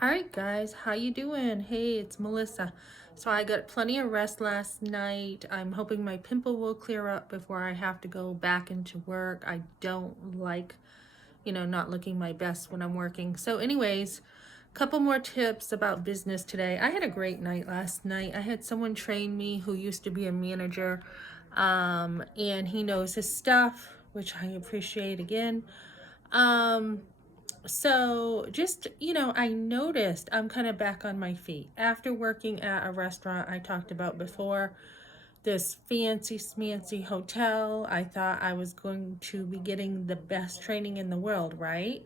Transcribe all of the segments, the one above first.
All right, guys, how you doing? Hey, it's Melissa. So I got plenty of rest last night. I'm hoping my pimple will clear up before I have to go back into work. I don't like, not looking my best when I'm working. So anyways, couple more tips about business today. I had a great night last night. I had someone train me who used to be a manager, and he knows his stuff, which I appreciate again. Um, so just, I noticed I'm kind of back on my feet after working at a restaurant I talked about before, this fancy smancy hotel. I thought I was going to be getting the best training in the world, right?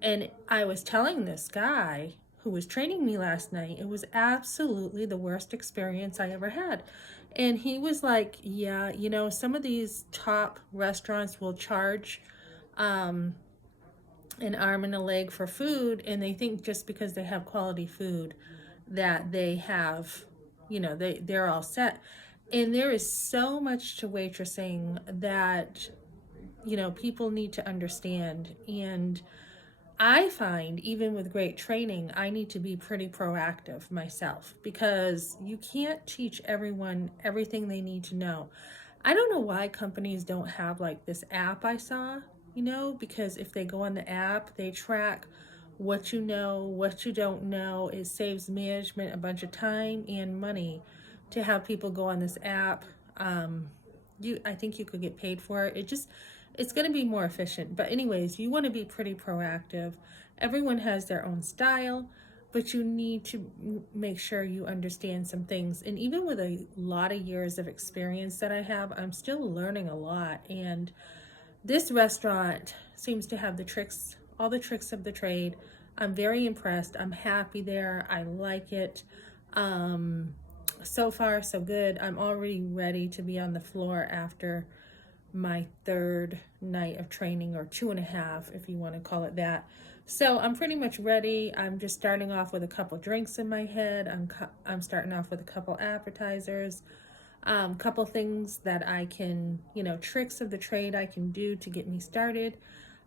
And I was telling this guy who was training me last night, it was absolutely the worst experience I ever had. And he was like, yeah, some of these top restaurants will charge an arm and a leg for food, and they think just because they have quality food that they have, they're all set. And there is so much to waitressing that people need to understand. And I find even with great training, I need to be pretty proactive myself, because you can't teach everyone everything they need to know. I don't know why companies don't have like this app I saw, because if they go on the app, they track what you know, what you don't know. It saves management a bunch of time and money to have people go on this app. I think you could get paid for it. It's going to be more efficient. But anyways, you want to be pretty proactive. Everyone has their own style, but you need to make sure you understand some things. And even with a lot of years of experience that I have, I'm still learning a lot. And this restaurant seems to have all the tricks of the trade. I'm very impressed. I'm happy there. I like it. Um, so far, so good. I'm already ready to be on the floor after my third night of training, or two and a half, if you want to call it that. So I'm pretty much ready. I'm just starting off with a couple drinks in my head. I'm starting off with a couple appetizers, couple things that I can, tricks of the trade I can do to get me started.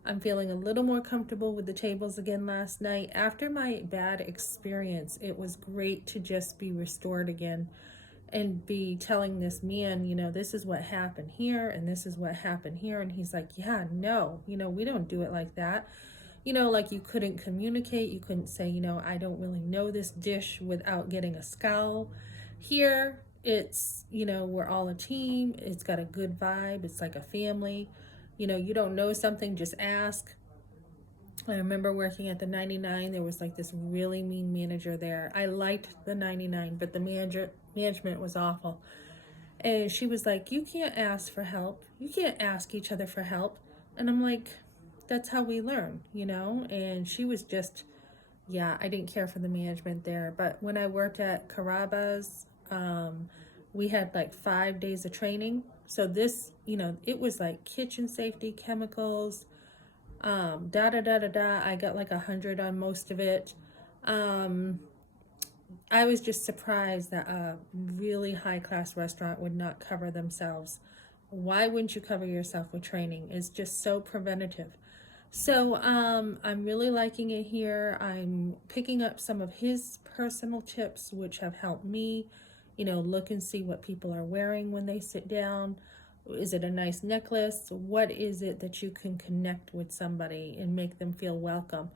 I'm feeling a little more comfortable with the tables again last night. After my bad experience, it was great to just be restored again and be telling this man, this is what happened here and this is what happened here. And he's like, yeah, no, we don't do it like that. Like you couldn't communicate. You couldn't say, I don't really know this dish without getting a scowl. Here, it's, we're all a team. It's got a good vibe. It's like a family. You don't know something, just ask. I remember working at the 99. There was like this really mean manager there. I liked the 99, but the management was awful. And she was like, you can't ask for help. You can't ask each other for help. And I'm like, that's how we learn, And she was just, yeah, I didn't care for the management there. But when I worked at Carrabba's, we had like 5 days of training. So this, it was like kitchen safety, chemicals, da da da da da. I got like 100 on most of it. Um, I was just surprised that a really high class restaurant would not cover themselves. Why wouldn't you cover yourself with training? It's just so preventative. So I'm really liking it here. I'm picking up some of his personal tips, which have helped me, look and see what people are wearing when they sit down. Is it a nice necklace? What is it that you can connect with somebody and make them feel welcome?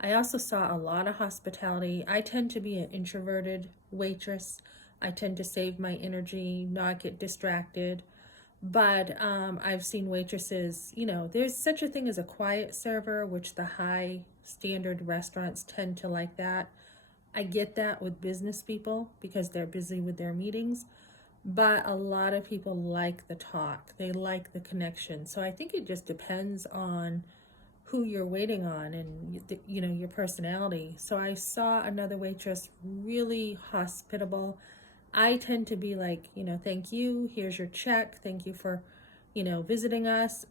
I also saw a lot of hospitality. I tend to be an introverted waitress. I tend to save my energy, not get distracted. But I've seen waitresses, there's such a thing as a quiet server, which the high standard restaurants tend to like that. I get that with business people because they're busy with their meetings, but a lot of people like the talk. They like the connection. So I think it just depends on who you're waiting on and your personality. So I saw another waitress really hospitable. I tend to be like, thank you, here's your check, thank you for visiting us.